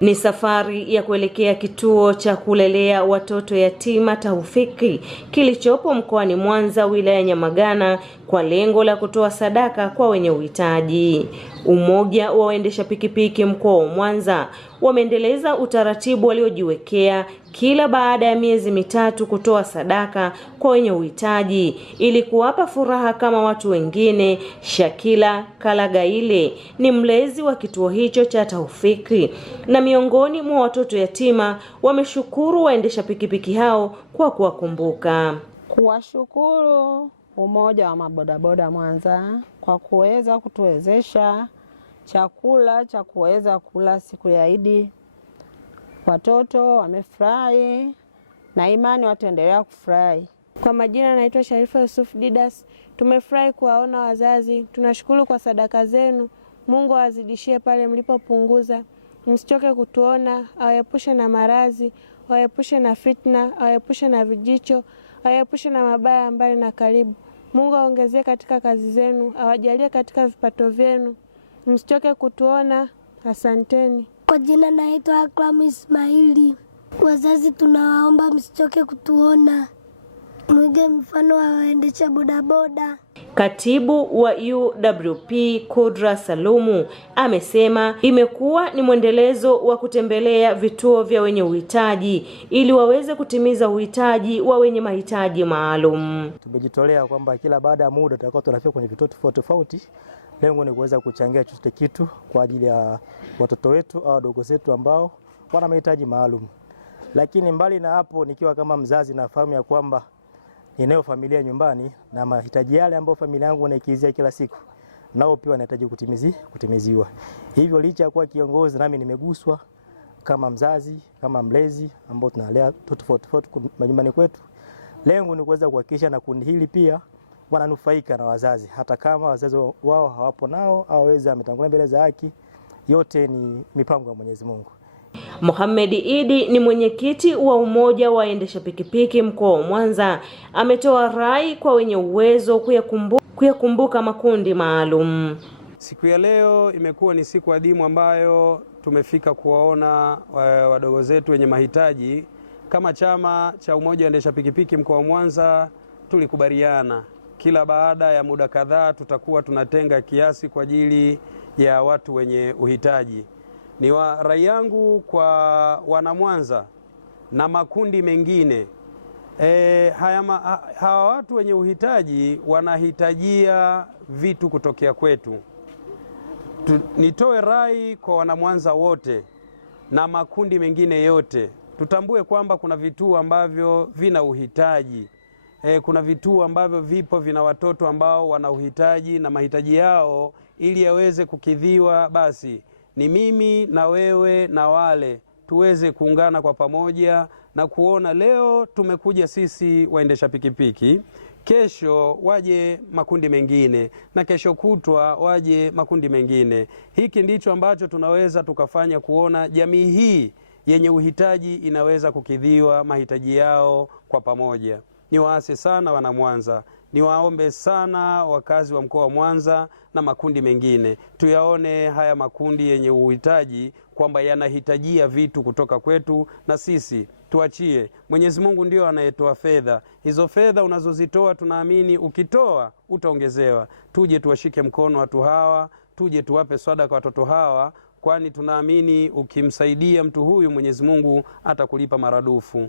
Ni safari ya kuelekea kituo cha kulelea watoto yatima Taufiki kilichopo mkoani Mwanza, wilaya Nyamagana, kwa lengo la kutoa sadaka kwa wenye uhitaji. Umoja wa waendesha pikipiki mkoa wa Mwanza wameendeleza utaratibu waliojiwekea kila baada ya miezi mitatu kutoa sadaka kwa wenye uhitaji ili kuwapa furaha kama watu wengine. Shakila Kalagaile ni mlezi wa kituo hicho cha Taufiki na miongoni mwa watoto yatima wameshukuru waendesha pikipiki hao kwa kuwakumbuka. Kuwashukuru Umoja wa Mabodaboda Mwanza kwa kuweza kutuwezesha chakula cha kuweza kula siku ya Idi. Watoto wamefurahi na imani wataendelea kufurahi. Kwa majina naitwa Sharifa Yusuf Didas. Tumefurahi kuwaona wazazi. Tunashukuru kwa sadaka zenu. Mungu awazidishie pale mlipopunguza. Msichoke kutuona, awaepushe na maradhi, awaepushe na fitna, awaepushe na vijicho, awaepushe na mabaya mbali na karibu. Mungu aongezee katika kazi zenu, awajalie katika vipato vyenu. Msichoke kutuona. Asanteni. Kwa jina naitwa Akram Ismaili. Wazazi tunawaomba msichoke kutuona. Mwige mfano wa waendesha bodaboda. Katibu wa UWP Kudra Salumu amesema imekuwa ni mwendelezo wa kutembelea vituo vya wenye uhitaji ili waweze kutimiza uhitaji wa wenye mahitaji maalum. Tumejitolea kwamba kila baada ya muda tutakuwa tunafika kwenye vituo tofauti. Lengo ni kuweza kuchangia chochote kitu kwa ajili ya watoto wetu au wadogo zetu ambao wana mahitaji maalum. Lakini mbali na hapo, nikiwa kama mzazi nafahamu ya kwamba ninayo familia nyumbani na mahitaji yale ambayo familia yangu inaikizia kila siku nao pia wanahitaji kutimiziwa. Hivyo licha ya kuwa kiongozi, nami nimeguswa kama mzazi, kama mlezi ambao tunalea watoto tofauti majumbani kwetu. Lengo ni kuweza kuhakikisha na kundi hili pia wananufaika na wazazi, hata kama wazazi wao hawapo nao au waweza ametangulia mbele za haki. Yote ni mipango ya Mwenyezi Mungu. Mohamed Idi ni mwenyekiti wa Umoja wa waendesha pikipiki mkoa wa Mwanza. Ametoa rai kwa wenye uwezo kuyakumbuka makundi maalum. Siku ya leo imekuwa ni siku adimu ambayo tumefika kuwaona wadogo zetu wenye mahitaji. Kama chama cha Umoja wa waendesha pikipiki mkoa wa Mwanza tulikubaliana kila baada ya muda kadhaa tutakuwa tunatenga kiasi kwa ajili ya watu wenye uhitaji. Ni rai yangu kwa wana Mwanza na makundi mengine, hawa watu wenye uhitaji wanahitajia vitu kutokea kwetu. Nitoe rai kwa wana Mwanza wote na makundi mengine yote, tutambue kwamba kuna vituo ambavyo vina uhitaji. Kuna vituo ambavyo vipo vina watoto ambao wana uhitaji na mahitaji yao ili yaweze kukidhiwa. Basi ni mimi na wewe na wale tuweze kuungana kwa pamoja na kuona leo tumekuja sisi waendesha pikipiki, kesho waje makundi mengine na kesho kutwa waje makundi mengine. Hiki ndicho ambacho tunaweza tukafanya kuona jamii hii yenye uhitaji inaweza kukidhiwa mahitaji yao kwa pamoja. Niwaase sana wana Mwanza, niwaombe sana wakazi wa mkoa wa Mwanza na makundi mengine, tuyaone haya makundi yenye uhitaji kwamba yanahitajia vitu kutoka kwetu, na sisi tuachie. Mwenyezi Mungu ndio anayetoa fedha. Hizo fedha unazozitoa tunaamini ukitoa utaongezewa. Tuje tuwashike mkono watu hawa, tuje tuwape sadaka watoto hawa, kwani tunaamini ukimsaidia mtu huyu Mwenyezi Mungu atakulipa maradufu.